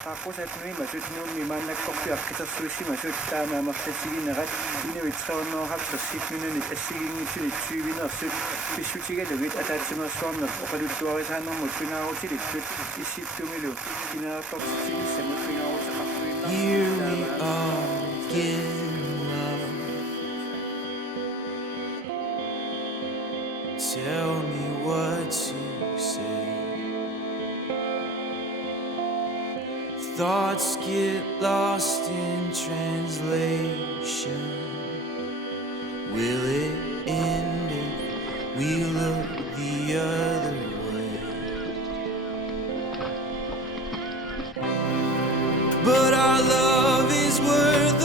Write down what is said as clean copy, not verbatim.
Qaqusatnui masutnuummi maannakkorpiarqisarsuissimasut taamaamartassiginerat inuitsaornerharters 10 minunit assigingitsulit 20-nersut pissutigalugit ataatsimersuarnerp oqaluttuarisaanermut pingaarutilittut issittumilu kineratortissimissamut pingaarutaqartuinna. Here we are again, love. Tell me what you say. Thoughts get lost in translation. Will it end if we look the other way? But our love is worth